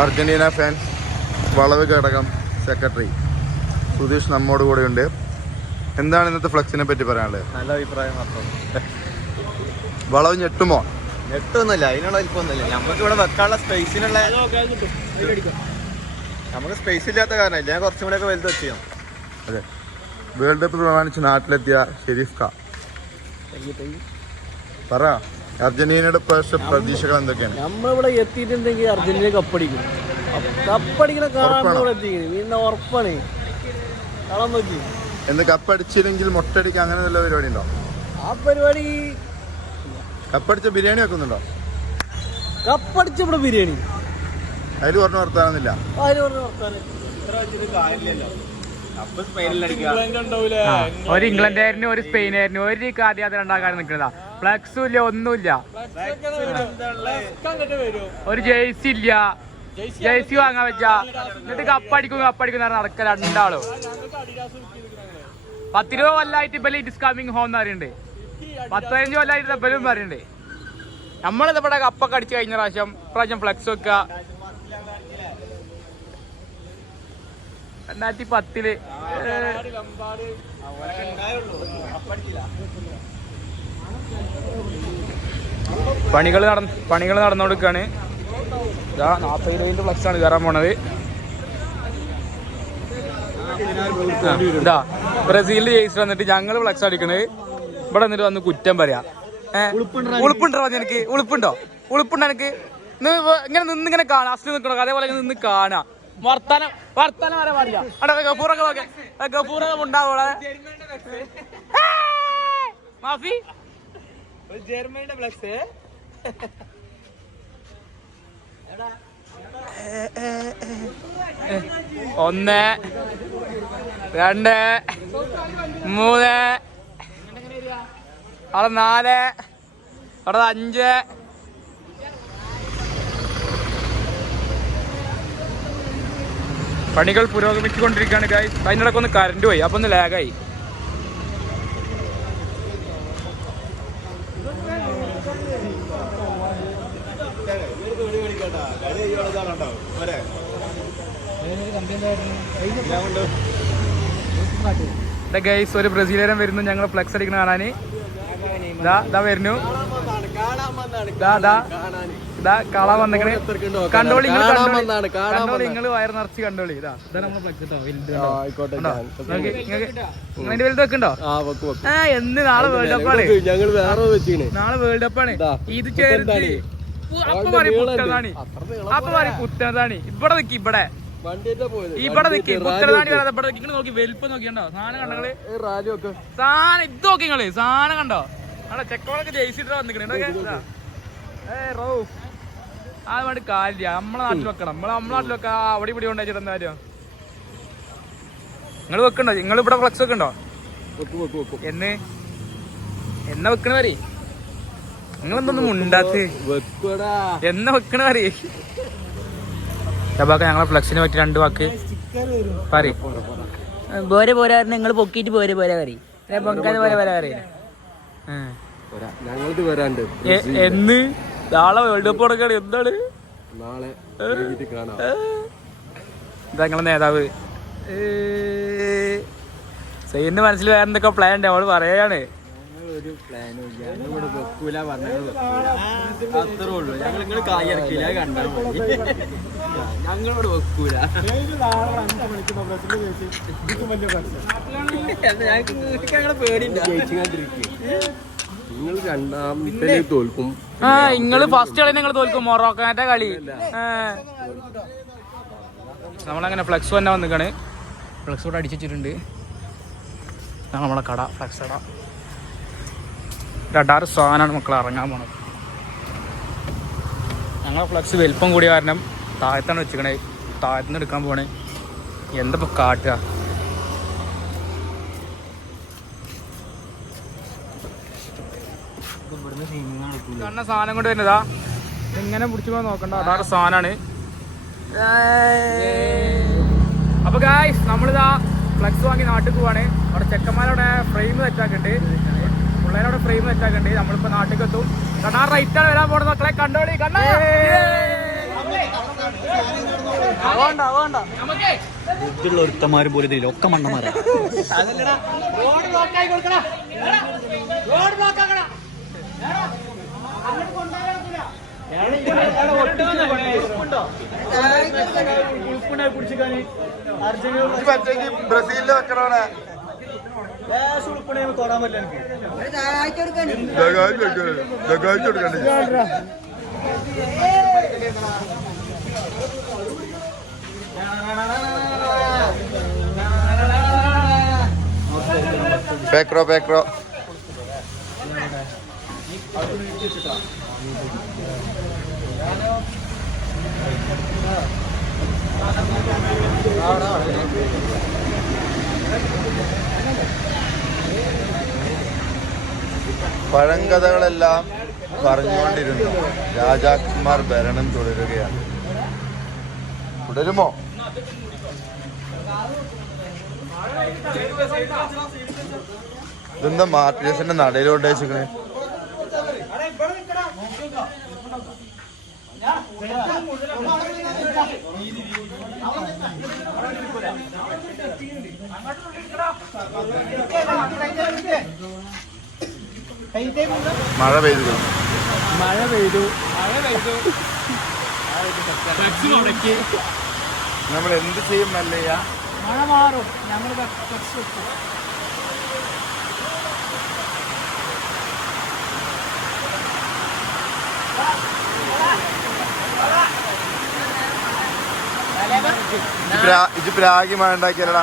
Argentina fans വളവ് ഘടകം secretary Sudheesh നമ്മോട് കൂടെ ഉണ്ട്. എന്താണ് ഇന്നത്തെ ഫ്ലക്സിനെ പറ്റി പറയാനുള്ളത്? നല്ല അഭിപ്രായം മാത്രം. വളവ് ഞെട്ടുമോ? ഞെട്ടൊന്നുമില്ല, അതിനുള്ള വലിപ്പമൊന്നുമില്ല. നമുക്ക് ഇവിടെ വെക്കാനുള്ള സ്പേസിനുള്ള നമുക്ക് സ്പേസ് ഇല്ലാത്ത കാരണമില്ല. ഞാൻ കുറച്ചും കൂടെയൊക്കെ വലുത് വെച്ചു. അതെ, വേൾഡ് കപ്പ് പ്രമാണിച്ച് നാട്ടിലെത്തിയ ഷെരീഫ് ഖാൻ പറ, അർജന്റീനയുടെ പ്രതീക്ഷകൾ എന്തൊക്കെയാണ്? നമ്മളിവിടെ എത്തിയിട്ടുണ്ടെങ്കിൽ അർജന്റീന കപ്പടിക്കും. കപ്പടിക്കണ കാണാൻ പിന്നെ ഉറപ്പാണ്. കാണാൻ നോക്കി എന്ന് കപ്പടിച്ചില്ലെങ്കിൽ മുട്ടടിക്കുക അങ്ങനെ നല്ല പരിപാടി ഉണ്ടോ? ആ പരിപാടി കപ്പടിച്ച ബിരിയാണി വെക്കുന്നുണ്ടോ? കപ്പടിച്ച ഇവിടെ ബിരിയാണി അതിൽ പറഞ്ഞു വർത്താനൊന്നുമില്ല. ഒരു ഇംഗ്ലണ്ടായിരുന്നു, ഒരു സ്പെയിനായിരുന്നു, ഒരു ആദ്യം ഉണ്ടാക്കാൻ നിൽക്കുന്നതാ. ഫ്ലക്സും ഇല്ല, ഒന്നുമില്ല. ഒരു ജേഴ്സി ഇല്ല, ജേഴ്സി വാങ്ങാൻ വെച്ചാ. എന്നിട്ട് കപ്പടിക്കും നടക്ക രണ്ടാളും. 10-20 കൊല്ലായിട്ട് ഇപ്പൊ ഇറ്റ്സ് കമ്മിങ് ഹോം എന്ന് പറയുന്നുണ്ട്. 15 കൊല്ലായിട്ട് ഇപ്പലും പറയുന്നുണ്ട്. നമ്മളിവിടെ കപ്പൊക്കെ അടിച്ചു കഴിഞ്ഞ പ്രാവശ്യം ഫ്ലക്സ് വെക്കുക 2010 പണികൾ നടന്നുകൊടുക്കാണ്. 40 ഫ്ലക്സ് ആണ് കയറാൻ പോണത്. ഇതാ ബ്രസീലിന്റെ ജേഴ്സി വന്നിട്ട് ഞങ്ങള് ഫ്ലക്സ് അടിക്കണത്. ഇവിടെ വന്നിട്ട് വന്ന് കുറ്റം പറയാ. ഉളുപ്പുണ്ടോ എനിക്ക്? ഉളുപ്പുണ്ടോ? എനിക്ക് ഇങ്ങനെ നിന്നിങ്ങനെ കാണാം. അസ്ലി നിൽക്കണോ? അതേപോലെ നിന്ന് കാണാം. വർത്താനം വരെ പറയാ. ഗഫൂറൊക്കെ നോക്കെ, ഗഫൂറൊക്കെ ഉണ്ടാവോളെ. മാഫി ജർമ്മനിയുടെ ഫ്ലക്സ് 1 2 3 അവിടെ 4 അവിടെ 5. പണികൾ പുരോഗമിച്ചുകൊണ്ടിരിക്കുകയാണ് ഗൈസ്. അതിനിടയ്ക്ക് ഒന്ന് കറണ്ട് പോയി, അപ്പൊ ഒന്ന് ലാഗായി. ഗൈസ് ഒരു ബ്രസീലിയൻ വരുന്നു ഞങ്ങൾ ഫ്ലെക്സ് അടിക്കണ കാണാന്. ഇതാ വരുന്നു, കാണാൻ വന്നിക്കണ്. കണ്ടോളി നിങ്ങള് വയർ നിറച്ച് കണ്ടോളി. ഇതാ നമ്മളെ ഫ്ലെക്സ് നിങ്ങളുടെ വലുത് വെക്കുണ്ടോ? എന്ന് നാളെ വേൾഡ് കപ്പാണ്. നാളെ വേൾഡ് കപ്പാണ്. ഇത് ചേർത്ത് അപ്പൊ പറയും പുത്തനതാണ്. ഇവിടെ നിക്ക്, പുത്തനതാണി വരാതെ ഇവിടെ നിൽക്കുന്നത്. നോക്കി വലിപ്പം നോക്കിയുണ്ടോ? സാധനം കണ്ടങ്ങള്, സാധനം ഇത് നോക്കി നിങ്ങള്, സാധനം കണ്ടോ? അവിടെ ചെക്കോളൊക്കെ ജയിച്ചിട്ട് വന്നിക്കണേ. റോ അത് വേണ്ടി കാര്യ. നമ്മളെ നാട്ടിൽ വെക്കണം. നമ്മളെ നാട്ടിൽ വെക്കാം. അവിടെ ഇവിടെ ഉണ്ടായിട്ട് എന്താ കാര്യം? നിങ്ങൾ വെക്കണ്ടോ? നിങ്ങൾ ഇവിടെ ഫ്ലക്സ് വെക്കണ്ടോ? എന്നാ വെക്കണ പറ. നിങ്ങളെന്തൊന്നും ഉണ്ടാത്ത് എന്നാ വെക്കണ പറ. ഞങ്ങളെ ഫ്ലക്സിനെ പറ്റി 2 വാക്ക് പറയും. പോരെ പോരാ, നിങ്ങൾ പൊക്കിട്ട് പോരെ പോരാ കറി. പൊക്കാതെ പോരെ പോരാ കറി. എന്ന് നാളെ വേൾഡ് കപ്പ് തുടങ്ങാണ്. എന്താണ് ഇതാ നിങ്ങളെ നേതാവ് സൈന്റെ മനസ്സിൽ വേറെ എന്തൊക്കെ പ്ലാൻ ഉണ്ട്. അവള് പറയാണ്. ഒരു പ്ലാനും ഇല്ല, ഞങ്ങളിവിടെ വെക്കൂല പറഞ്ഞത് അത്രേ ഉള്ളൂ. ഞങ്ങൾ കായ് ഇറക്കില്ല, കണ്ടാൽ മതി. ഞങ്ങളിവിടെ വെക്കൂല. ഞങ്ങളെ പേടിയുണ്ട്. നിങ്ങള് ഫസ്റ്റ് കളി നിങ്ങൾ തോൽക്കും. മൊറോക്കോന്റെ കളി നമ്മളങ്ങനെ ഫ്ലക്സ് തന്നെ വന്നിക്കാണ്. ഫ്ലക്സ് കൂടെ അടിച്ചിട്ടുണ്ട്. നമ്മളെ കട ഫ്ലക്സ് കട രണ്ടാറ് സാധനമാണ് മക്കൾ ഇറങ്ങാൻ പോണത്. ഞങ്ങളെ ഫ്ലക്സ് വലിപ്പം കൂടിയ കാരണം താഴത്താണ് വെച്ചിക്കണേ. താഴത്തുനിന്ന് എടുക്കാൻ പോണേ. എന്താ കാട്ടുക? കണ്ണ സാധനം കൊണ്ട് വരുന്നതാ. ഇങ്ങനെ പിടിച്ചു നോക്കണ്ട, അതാണ് സാധനമാണ്. അപ്പൊ ഗായ്സ് നമ്മളിതാ ഫ്ലക്സ് വാങ്ങി നാട്ടിൽ പോവാണ്. അവിടെ ചെക്കന്മാരവിടെ ഫ്രെയിം തെറ്റാക്കുന്നുണ്ട്, പിള്ളേരവിടെ ഫ്രെയിം തെറ്റാക്കുന്നുണ്ട്. നമ്മളിപ്പോ നാട്ടിലേക്ക് എത്തും. കണ്ണാ റൈറ്റാണ് വരാൻ പോണത് മക്കളെ. കണ്ടോളി കണ്ണ. ബുദ്ധിയുള്ള ഒരുത്തന്മാരും പോലും ഇതില്ല, ഒക്കെ മണ്ണന്മാരാ. ബ്രസീലില് വെക്കണോടെ തൊടാൻ പറ്റില്ല പേക്രോ പേക്രോ പഴങ്കഥകളെല്ലാം പറഞ്ഞുകൊണ്ടിരുന്നു. രാജാക്കന്മാർ ഭരണം തുടരുകയാണ്. തുടരുമോ? ഇതെന്താ മാർട്ടിനസിന്റെ നടയിലോട്ട് വെച്ചിരിക്കണേ? മഴ പെയ്തു. നമ്മൾ എന്ത് ചെയ്യും മല്ലയ്യ? മഴ മാറും, ഞങ്ങൾ ഇത് പ്രാഗി മഴ ഉണ്ടാക്കിയല്ലടാ.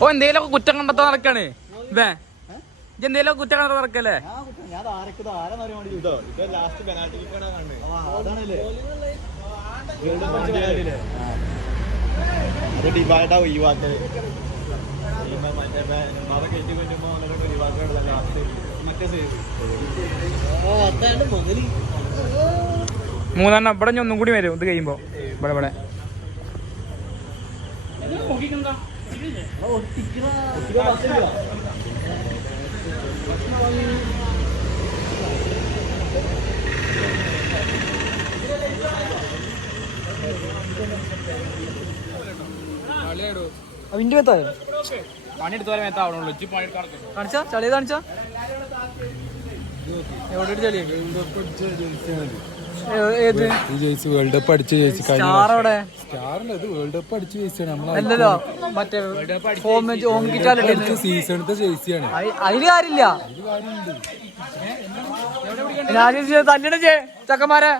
ഓ എന്തേലൊക്കെ കുറ്റം കണ്ടെത്താൻ നടക്കാണ്. എന്തേലൊക്കെ കുറ്റം കണ്ടെത്താൻ നടക്കല്ലേ? മൂന്നെണ്ണം ഇവിടെ ഒന്നും കൂടി വരും. ഇത് കഴിയുമ്പോ ഇവിടെ അവന്റെ മേത്തായോ പണിയെടുത്തോലെ മേത്താവണല്ലോ. കാണിച്ചാ ചളിയ കാണിച്ചാ എവിടെ ചളിയൊക്കെ ഏത് വേൾഡ് കപ്പ് അടിച്ച ജേഴ്സി സ്റ്റാറോടെ സ്റ്റാറിന്റെ അത് വേൾഡ് കപ്പ് അടിച്ച ജേഴ്സിയാണ്. അല്ലല്ലോ മറ്റേ സീസണത്തെ ജേഴ്സിയാണ്. അതില് കാര്യമില്ല. തല്ലിട ചക്കന്മാരെ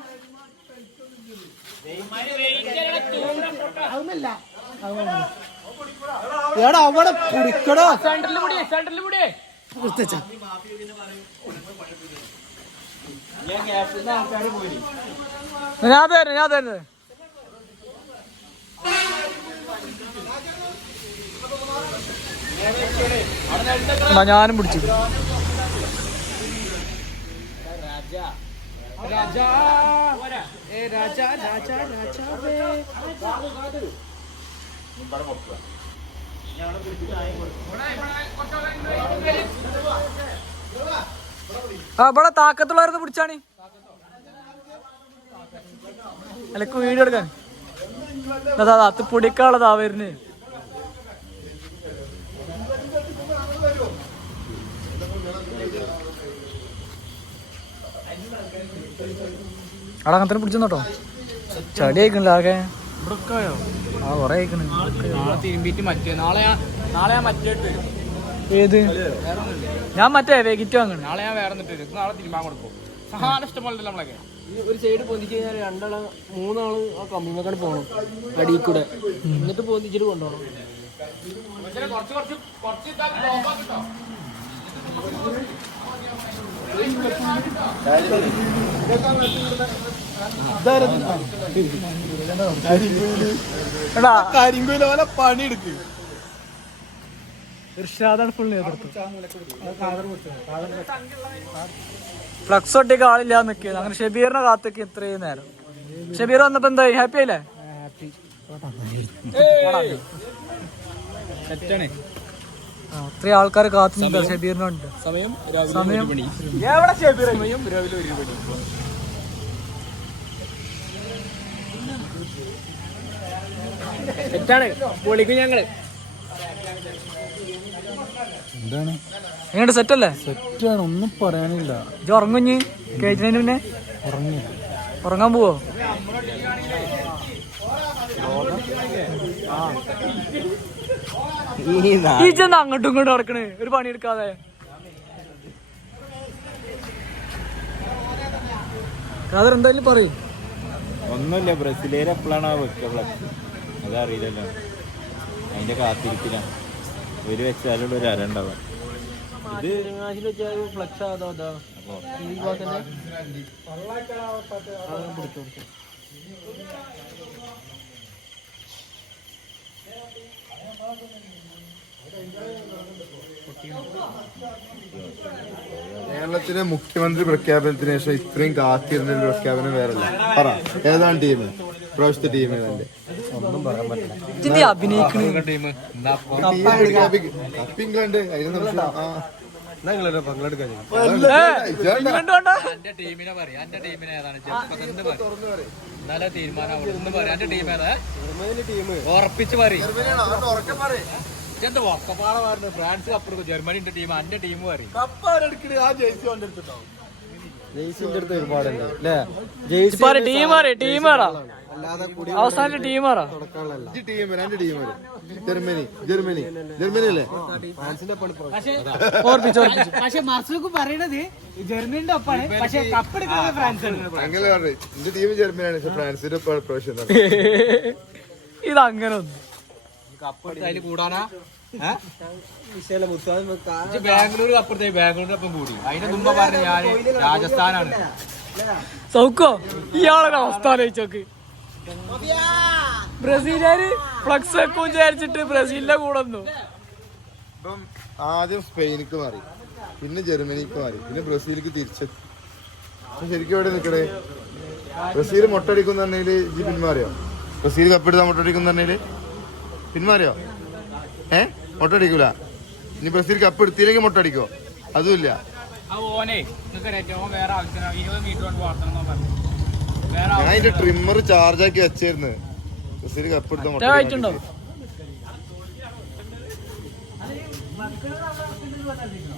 എടാ അവിടെ കുടിക്കടോ. ഞാൻ തരുന്നു ഞാനും പിടിച്ചു. ഇവിടെ താക്കത്തുള്ളവരുന്ന് പിടിച്ചാണ്. അല്ലക്ക് വീഡിയോ എടുക്കാൻ അതാ അത് പൊടിക്കാളതാ വരുന്നേ. അവിടെ അങ്ങനത്തെ പിടിച്ചോട്ടോ. ചടി അയക്കണില്ല ആകെ. ആ കൊറേ അയക്കണ്. നാളെ തിരുമ്പിട്ട് മറ്റേ നാളെ മറ്റേ ഏത് ഞാൻ മറ്റേ വെകിറ്റ് വാങ്ങണം. നാളെ ഞാൻ വേറെ നാളെ തിരുമ്പാൻ കൊടുക്കും. സാധനം ഇഷ്ടമല്ലല്ലോ നമ്മളൊക്കെ. ഒരു സൈഡ് പൊന്തിച്ച് കഴിഞ്ഞാൽ രണ്ടാള് മൂന്നാള് ആ കമ്പിമേക്കാണ് പോകണം അടിയിൽ കൂടെ. എന്നിട്ട് പൊന്തിച്ചിട്ട് കൊണ്ടുപോകണം. പണിയെടുക്ക് ഇർഷാദാണ് ഫുൾ നേതൃത്വം. ഫ്ലക്സ് ഒട്ടിയൊക്കെ ആളില്ല നിൽക്കുന്നത്. അങ്ങനെ ഷബീറിനെ കാത്തൊക്കെ ഇത്രയും നേരം. ഷബീർ വന്നപ്പോ എന്തായി? ഹാപ്പി ആയില്ലേ? അത്രയും ആൾക്കാർ കാത്തുനിന്നില്ല ഷബീറിനുണ്ട്. സമയം രാവിലെ സമയം 1 മണി. സമയം രാവിലെ 1 മണി. സെറ്റാണ്, പൊളിക്കും ഞങ്ങള്. എന്താണ് എങ്ങോട്ട് സെറ്റല്ലേ? സെറ്റാണ്, ഒന്നും പറയാനില്ല. ഇത് ഉറങ്ങുഞ്ഞ് കേറ്റിനു പിന്നെ ഉറങ്ങി ഉറങ്ങാൻ പോവോ? ഈ ചെന്ന് അങ്ങോട്ടും ഇങ്ങോട്ടും നടക്കണേ ഒരു പണിയെടുക്കാതെ. അതെന്തായാലും പറയും. ഒന്നുമില്ല, ബ്രസീലിയർ എപ്പോഴാണ് ആ വെക്കുക ഫ്ലക്സ് അതറിയില്ലല്ലോ. അതിന്റെ കാത്തിരിക്കില്ല. ഒരു വെച്ചാലുള്ള ഒരു അര ഉണ്ടാവാം. ഇത് ഫ്ലക്സ് കേരളത്തിലെ മുഖ്യമന്ത്രി പ്രഖ്യാപനത്തിന് ശേഷം ഇത്രയും കാത്തിരുന്ന ഒരു പ്രഖ്യാപനം വേറല്ല. പറ, ഏതാണ് ടീം? പ്രാവശ്യത്തെ ടീം ഏതാണ്ട് ഒന്നും പറയാൻ പറ്റില്ല. അഭിനയിക്കണ ഇംഗ്ലണ്ട് ടീമിനെ പറയാ, എന്റെ ടീമിനെ ഏതാണ് നല്ല തീരുമാനം പറയാം. എന്റെ ടീം ഏതാ ഉറപ്പിച്ച് പറയും. എന്താ ഒക്കപ്പാടെ പറഞ്ഞു? ഫ്രാൻസ് കപ്പെടുക്കും, ജർമ്മനിന്റെ ടീം, എന്റെ ടീം പറയും. അവസാന ടീം പറ. ജർമ്മനി ജർമ്മനി ജർമ്മനി അല്ലേ? പക്ഷെ മർസൂക്ക് പറയണത് ജർമ്മനിന്റെ ഒപ്പാണ്, പക്ഷെ കപ്പെടുക്കുന്നത് ഫ്രാൻസ് ആണ്. അങ്ങനെ പറഞ്ഞു, എന്റെ ടീം ജർമ്മനിയാണ്, പക്ഷെ ഫ്രാൻസിന്റെ പ്രാവശ്യം ഇതങ്ങനെ ഒന്നും കപ്പെടുത്ത് അതിൽ കൂടാനാ? ബാംഗ്ലൂർ കപ്പെടുത്ത ബാംഗ്ലൂരിനൊപ്പം കൂടി. അതിന്റെ മുമ്പ് പറഞ്ഞ ഞാന് രാജസ്ഥാനാണ്. സൗക്കോ ഇയാളൊരു അവസ്ഥ ആലോചിച്ചോക്ക്. ബ്രസീലുകാര് ഫ്ലക്സ് വെക്കും വിചാരിച്ചിട്ട് ബ്രസീലിന്റെ കൂടെ ഒന്നും. ഇപ്പം ആദ്യം സ്പെയിനിക്ക് മാറി, പിന്നെ ജർമ്മനിക്ക് മാറി, പിന്നെ ബ്രസീലിക്ക് തിരിച്ചെത്തി. ശരിക്കും എവിടെ നിൽക്കണേ? ബ്രസീൽ മുട്ടടിക്കുന്ന പറഞ്ഞാല് ജി പിന്മാറിയോ? ബ്രസീൽ കപ്പെടുത്താൻ മുട്ടടിക്കുന്ന പറഞ്ഞാല് പിന്മാറിയോ? മുട്ടടിക്കൂല. ഇനി ബ്രസീൽ കപ്പ് എടുത്തില്ലെങ്കിൽ മുട്ടടിക്കോ? അതുമില്ല. ഞാൻ അതിന്റെ ട്രിമ്മർ ചാർജ് ആക്കി വെച്ചായിരുന്നു. ബ്രസീൽ കപ്പ് എടുത്ത മുട്ട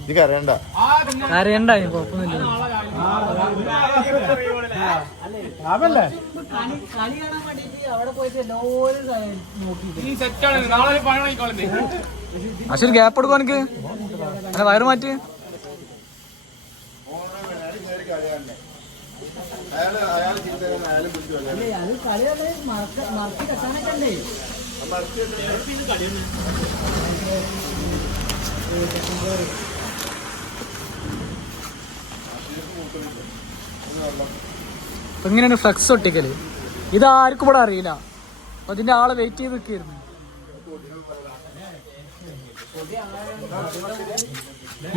ഇത് കരയണ്ട. അറിയണ്ട, കുഴപ്പമൊന്നുമില്ല. അശ്വര് ഗ്യാപ്പ് എടുക്കും എനിക്ക്. അല്ല വയറ് മാറ്റി. ഇങ്ങനെയാണ് ഫ്ലക്സ് ഒട്ടിക്കല്. ഇതാർക്കും ഇവിടെ അറിയില്ല. അപ്പൊ അതിന്റെ ആളെ വെയിറ്റ് ചെയ്ത് നിൽക്കായിരുന്നു.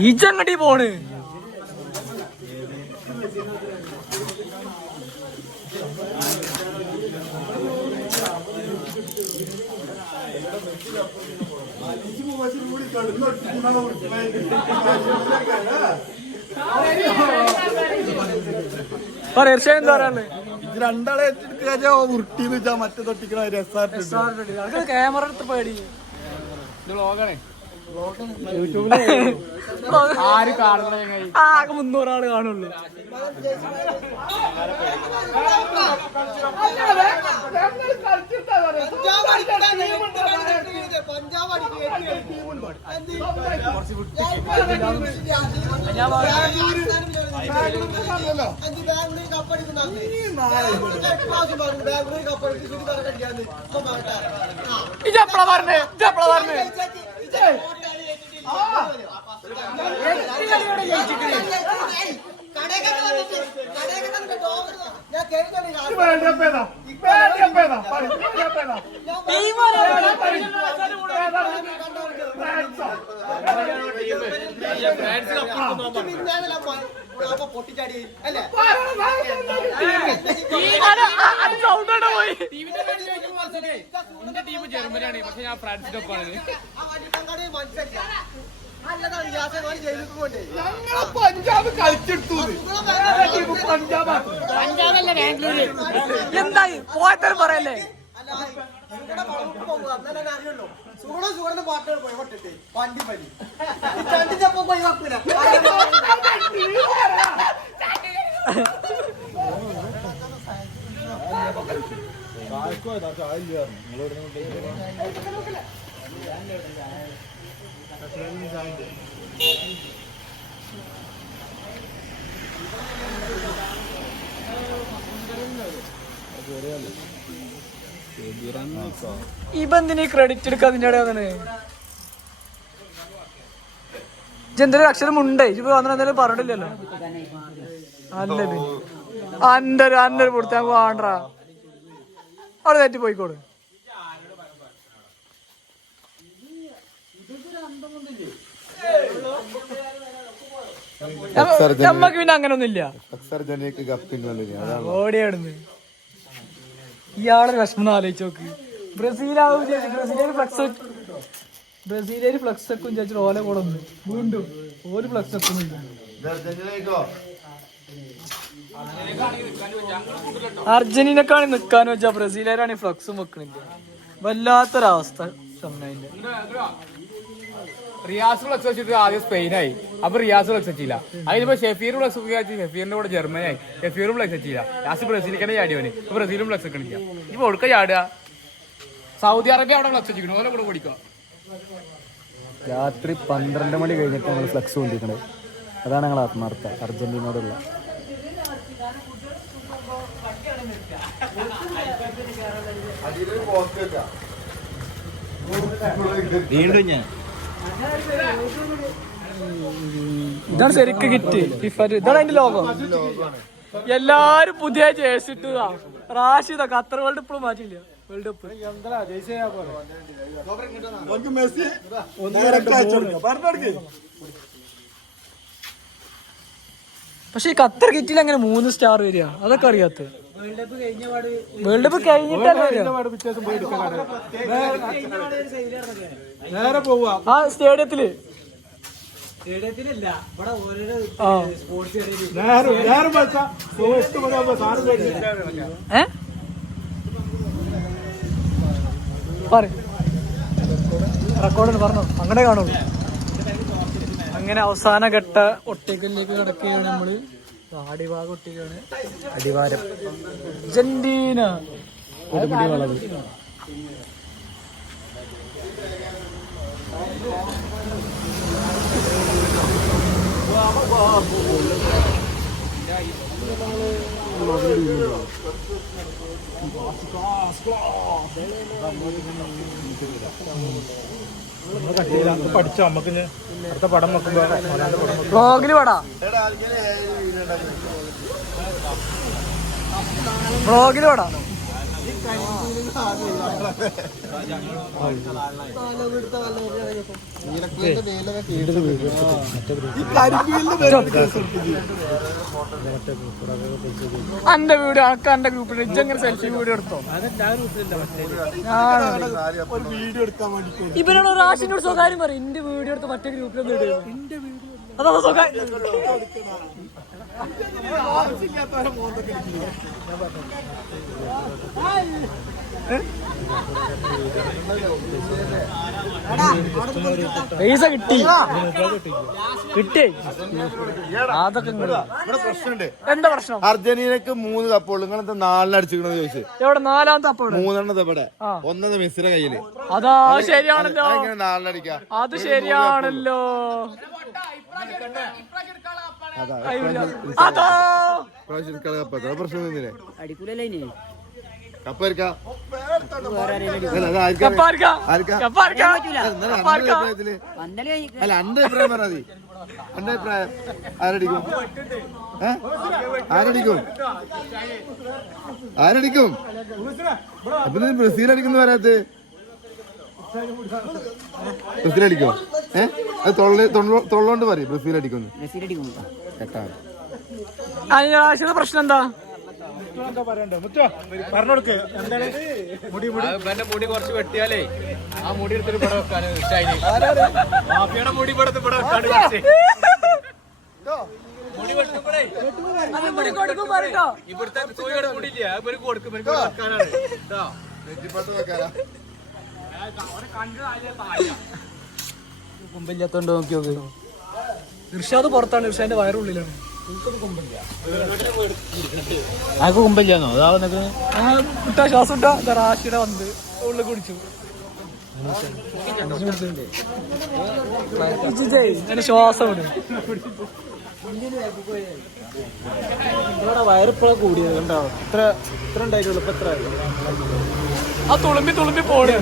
ഈ ചങ്ങടി പോണ്. എന്താ പറയാ? രണ്ടാളെ ഉരുട്ടിന്ന് വെച്ചാ മറ്റേ തൊട്ടിക്കണ ക്യാമറ എടുത്ത് പേടി. ആര് കാണുന്ന ആകെ 300 ആള് കാണുള്ളൂ. ഇതെപ്പളാ പറഞ്ഞേ? കടയൊക്കെ പൊട്ടിച്ചാടി അല്ലേ ടീം ജർമ്മനിയാണ് പക്ഷെ ഞാൻ ഫ്രാൻസിന്റെ ഒപ്പമാണ് പഞ്ചാബ് കളിച്ചെടുത്തു പഞ്ചാബല്ല ബാംഗ്ലൂര് എന്തായി പോയത്തരം പറയല്ലേ സുഗുണ പാട്ടുകൾ പോയി പൊട്ടിട്ട് വണ്ടി പനി ചണ്ടിച്ചപ്പോ പോയി വെക്കൂല ഈ ബന്ധിന് ക്രെഡിറ്റ് എടുക്കുക അതിന്റെ ഇടയാണ് എന്തൊരു അക്ഷരം ഉണ്ടേ ഇപ്പൊ വന്നിട്ട് എന്തായാലും പറഞ്ഞില്ലല്ലോ അല്ലേ അന്റെ ഒരു കൊടുത്താൽ വേണ്ട അവിടെ തെറ്റി പോയിക്കോട് നമ്മക്ക് പിന്നെ അങ്ങനെ ഒന്നുമില്ല ഓടിയാടുന്ന് ഇയാളൊരു വിഷമം ആലോചിച്ച് നോക്ക് ബ്രസീലാവും ബ്രസീലിയര് ഫ്ലക്സ് വെക്കും ചേച്ചി ഓല കൂടെ ഒന്ന് വീണ്ടും ഒരു ഫ്ലക്സ് വെക്കുന്നില്ല അർജന്റീനക്കാണ് നിക്കാന്ന് വെച്ചാ ബ്രസീലുകാരാണ് ഫ്ലക്സും വെക്കണില്ല വല്ലാത്തൊരവസ്ഥ ഷംനായിന്റെ റിയാസ് ഫ്ലക്സ് വെച്ചിട്ട് ആദ്യം സ്പെയിനായി അപ്പൊ റിയാസ് ഫ്ലക്സ് വെച്ചില്ല അതിനിപ്പോ ഷെഫീർ ഫ്ലക്സ് വെച്ച് ഷെഫീറിന്റെ കൂടെ ജർമ്മനിയായി ഷെഫീറും ഫ്ലക്സ് വെച്ചില്ല ലാസ്റ്റ് ബ്രസീലിക്കന്നെ ചാടിയോന് ഇപ്പൊ ബ്രസീലും ഫ്ലക്സ് വെക്കണില്ല ഇപ്പൊ ഒടുക്ക ചാടുക സൗദി അറേബ്യ അവിടെ ഫ്ലക്സ് വെച്ചിരിക്കണം ഓരോ കൂടെ ഓടിക്കുക രാത്രി 12 മണി കഴിഞ്ഞിട്ട് ഞങ്ങൾ ഫ്ലക്സ് കൊണ്ടിരിക്കണത് അതാണ് ഞങ്ങൾ ആത്മാർത്ഥ അർജന്റീനയോടുള്ള വീണ്ടും ഞാൻ ഇതാണ് ശരിക്ക് കിറ്റ് ഇതാണ് അതിന്റെ ലോകം എല്ലാരും പുതിയ ജേഴ്സി ഇട്ടുക റാഷിദ ഖത്തർ വേൾഡ് ഇപ്പോഴും മാറ്റില്ല വേൾഡ് കപ്പ് പക്ഷെ ഈ ഖത്തർ കിറ്റിൽ അങ്ങനെ 3 സ്റ്റാർ വരിക അതൊക്കെ അറിയാത്ത വേൾഡ് കപ്പ് കഴിഞ്ഞിട്ടല്ലേ ആ സ്റ്റേഡിയത്തില് റെക്കോർഡ് പറഞ്ഞു അങ്ങനെ കാണുള്ളൂ. അങ്ങനെ അവസാന ഘട്ട ഒട്ടിക്കലിലേക്ക് കിടക്കുകയാണ് നമ്മള്. അടിഭാഗം ഒട്ടിക്കുകയാണ്. അടിവാരം അർജന്റീന പഠിച്ചോ നമുക്ക് അടുത്ത പടം വെക്കുമ്പോ വ്ളോഗില് പടാ വ്ളോഗില് പടാ അന്റെ വീഡിയോ അനക്ക് എന്റെ ഗ്രൂപ്പിൽ ഇജ്ജെങ്ങനെ സെൽഫി വീഡിയോ എടുത്തോ? ഇവനോട് റാഷിനോട് സ്വകാര്യം പറയും. എന്റെ വീഡിയോ എടുത്ത് മറ്റേ ഗ്രൂപ്പിലൊന്നും ഇടും. അതാ സ്വകാര്യം. പൈസ കിട്ടി കിട്ടി അതൊക്കെ പ്രശ്നമുണ്ട്. എന്താ പ്രശ്നം? അർജന്റീനക്ക് 3 കപ്പുള്ളൂ. ഇങ്ങനത്തെ 4 അടിച്ചിക്കണെന്ന് ചോദിച്ചു. എവിടെ 4-ാമത്തെ അപ്പോഴ 3 ഇവിടെ 1 മെസ്സിയുടെ കയ്യില്. അതാ ശരിയാണല്ലോ. 4 അടിക്കാം. അത് ശരിയാണല്ലോ. അതോ പ്രശ്നം അല്ല അന്റെ അഭിപ്രായം പറഞ്ഞാൽ മതി. എന്റെ അഭിപ്രായം ആരടിക്കും? ആരടിക്കും? ആരടിക്കും? അപ്പൊ നീ ബ്രസീൽ അടിക്കുന്നു പറയാത്ത? ബ്രസീൽ അടിക്കോ? അത് തൊള്ളോണ്ട് പറയും ബ്രസീൽ അടിക്കുന്നു. കേട്ടാ പ്രശ്നം എന്താ? മുടി കുറച്ച് വെട്ടിയാലേ ആ മുടി എടുത്തിട്ട് പടം വെക്കാന് മാഫിയുടെ മുടി പടത്ത് പടം വെക്കാണ്ട് മുടി വെട്ടുമ്പോഴേ ഇവിടുത്തെ സൂര്യയുടെ മുടിയില്ല ഇവർക്ക് കൊടുക്കും ഇവർക്ക് വെക്കാനാണ്. കുമ്പില്ലാത്തോണ്ട് നോക്കി നോക്ക്. ഇർഷാദ് പുറത്താണ്, ഇർഷാന്റെ വയറുള്ളിലാണ്. ആർക്ക് കുമ്പില്ലാന്നോ? ഇട്ടാ ശ്വാസം ഇട്ടാ റാഷിയുടെ വന്ന് ഉള്ളിൽ കുടിച്ചു. ശ്വാസം ഇടും. വയറിപ്പോഴാ കൂടിയത് കണ്ടോ? ഇത്ര ഉണ്ടായിട്ടുള്ളൂ. ഇപ്പൊ എത്ര ആ തുളുമ്പി തുളുമ്പി പോണ്.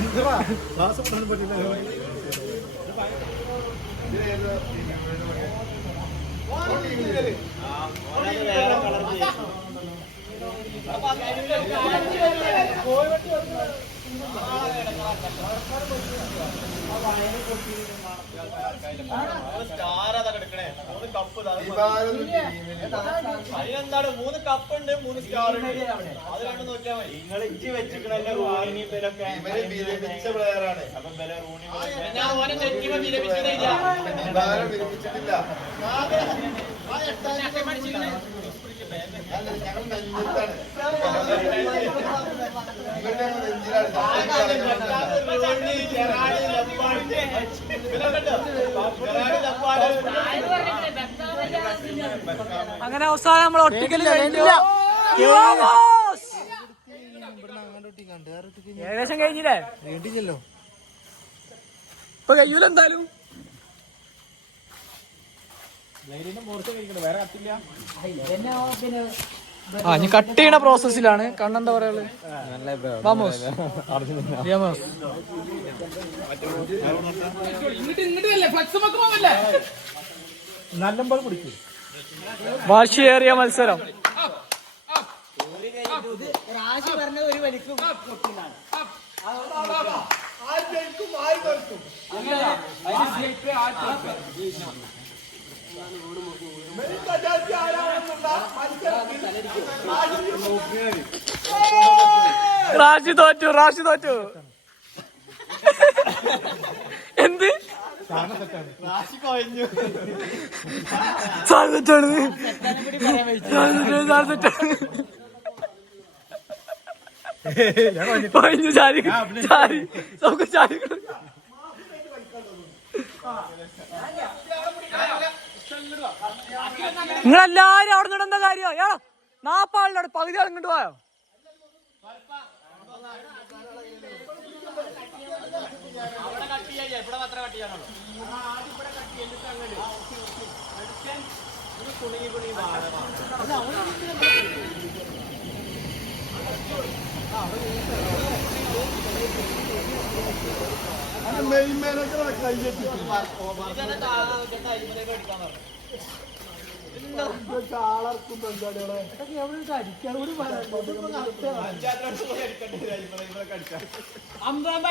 അതിനെന്താണ് 3 കപ്പുണ്ട് 3 സ്റ്റാർ ഉണ്ട്. അത് കണ്ടു നോക്കിയാൽ മതി. നിങ്ങൾ ഇജ്ജി വെച്ചിട്ടുള്ള റൂണി പേരൊക്കെ വിരമിച്ച പ്ലെയറാണ്. അപ്പം ഞാൻ ഓനെ തെറ്റിപ്പോ വിരമിച്ചതില്ല. അങ്ങനെ അവസാനം നമ്മൾ ഒട്ടിക്കല് ഏകദേശം കഴിഞ്ഞില്ലേ? ഇപ്പൊ കഴിയൂല എന്തായാലും. ആ ഇനി കട്ട് ചെയ്യണ പ്രോസസ്സിലാണ്. കണ്ണെന്താ പറയാ? വാശിയേറിയ മത്സരം. റാഷി തോറ്റു. എന്ത് നിങ്ങളെല്ലാരും അവിടെ നിന്ന് എന്താ കാര്യം? 40 ആളിനോട് പകുതി ആൾ ഇങ്ങോട്ട് പോയോ?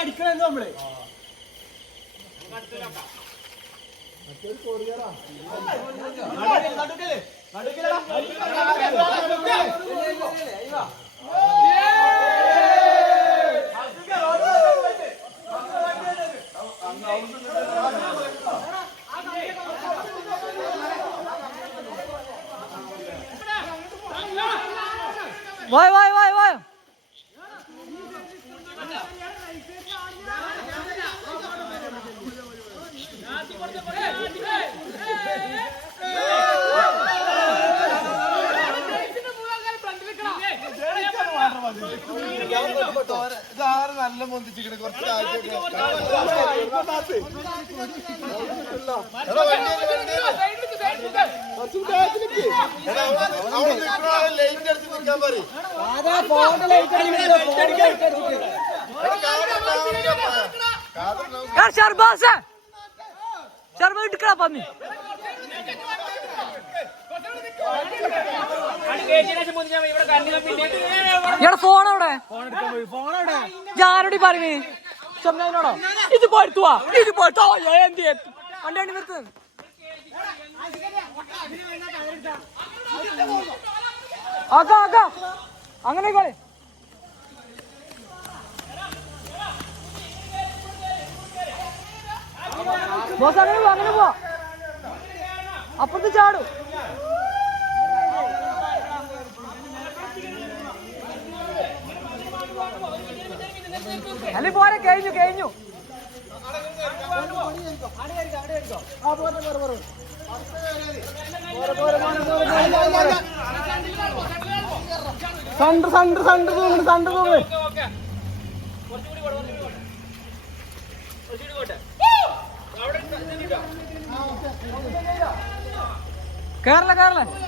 അടിക്കണോ നമ്മള്? വായ ഇതാറ് നല്ല പൊന്തിച്ചിട്ട് കുറച്ച് ലൈറ്റ് അടിച്ച് നിൽക്കാൻ പറയും. ഷർബ എടുക്കണ പന്നി. ഇവിടെ ഫോൺ അവിടെ ഞാനോട് പറഞ്ഞു ചെന്നോടോ ഇത് പോയിട്ടുവാ ഇത് പോയിട്ടോ എന്ത് വണ്ടി വണ്ടി നിർത്ത് ആക്കാ ആക്കാ അങ്ങനെ കളി ബോസ് അങ്ങനെ പോവാ അപ്പുറത്ത് ചാടും അല്ലെ പോരെ കഴിഞ്ഞു കേരള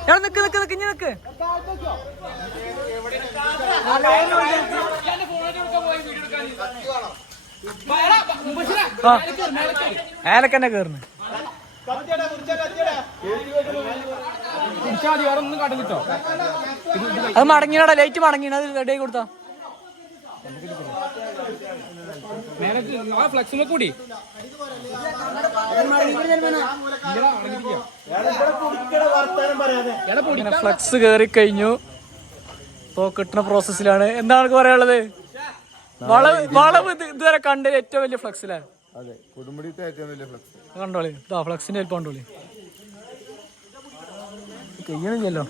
എവിടെ നിക്ക് ഇഞ്ഞി നിക്ക് ഏലക്കന്നെ കേറുന്നു അത് മടങ്ങിയടാ ലൈറ്റ് മടങ്ങിയ അത് റെഡി ആയി കൊടുത്താ ഫ്ലക്സിനെ കൂടി ഫ്ലക്സ് കേറി കഴിഞ്ഞു ഇപ്പൊ കിട്ടുന്ന പ്രോസസ്സിലാണ്. എന്താണ് പറയാനുള്ളത്? വളവ് ഇതുവരെ കണ്ടതിൽ ഏറ്റവും വലിയ ഫ്ലക്സിലാണ്. അതെ, കൊടുമുടിത്തെ ഏറ്റവും വലിയ ഫ്ലക്സ് കണ്ടോളി. ഇതാ ഫ്ലക്സിന്റെ ഹെൽപ്പ് കണ്ടോളി. കഴിയണില്ലല്ലോ.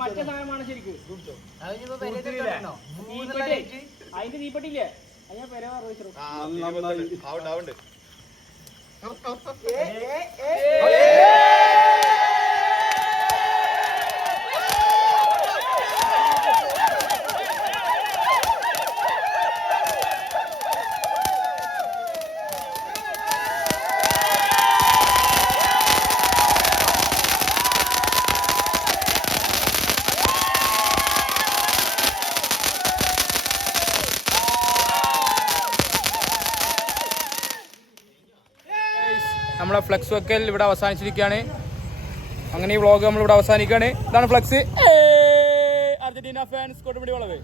മറ്റേ സാധനമാണ് ശരിക്കും. അതിന്റെ തീപ്പെട്ടില്ലേ ഞാൻ പെര പറഞ്ഞു. നമ്മളെ ഫ്ലക്സ് വെക്കൽ ഇവിടെ അവസാനിച്ചിരിക്കുകയാണ്. അങ്ങനെ ഈ വ്ളോഗ് നമ്മളിവിടെ അവസാനിക്കുകയാണ്. ഇതാണ് ഫ്ലക്സ്. അർജന്റീന ഫാൻസ് കൊടുമുടി വളവ്.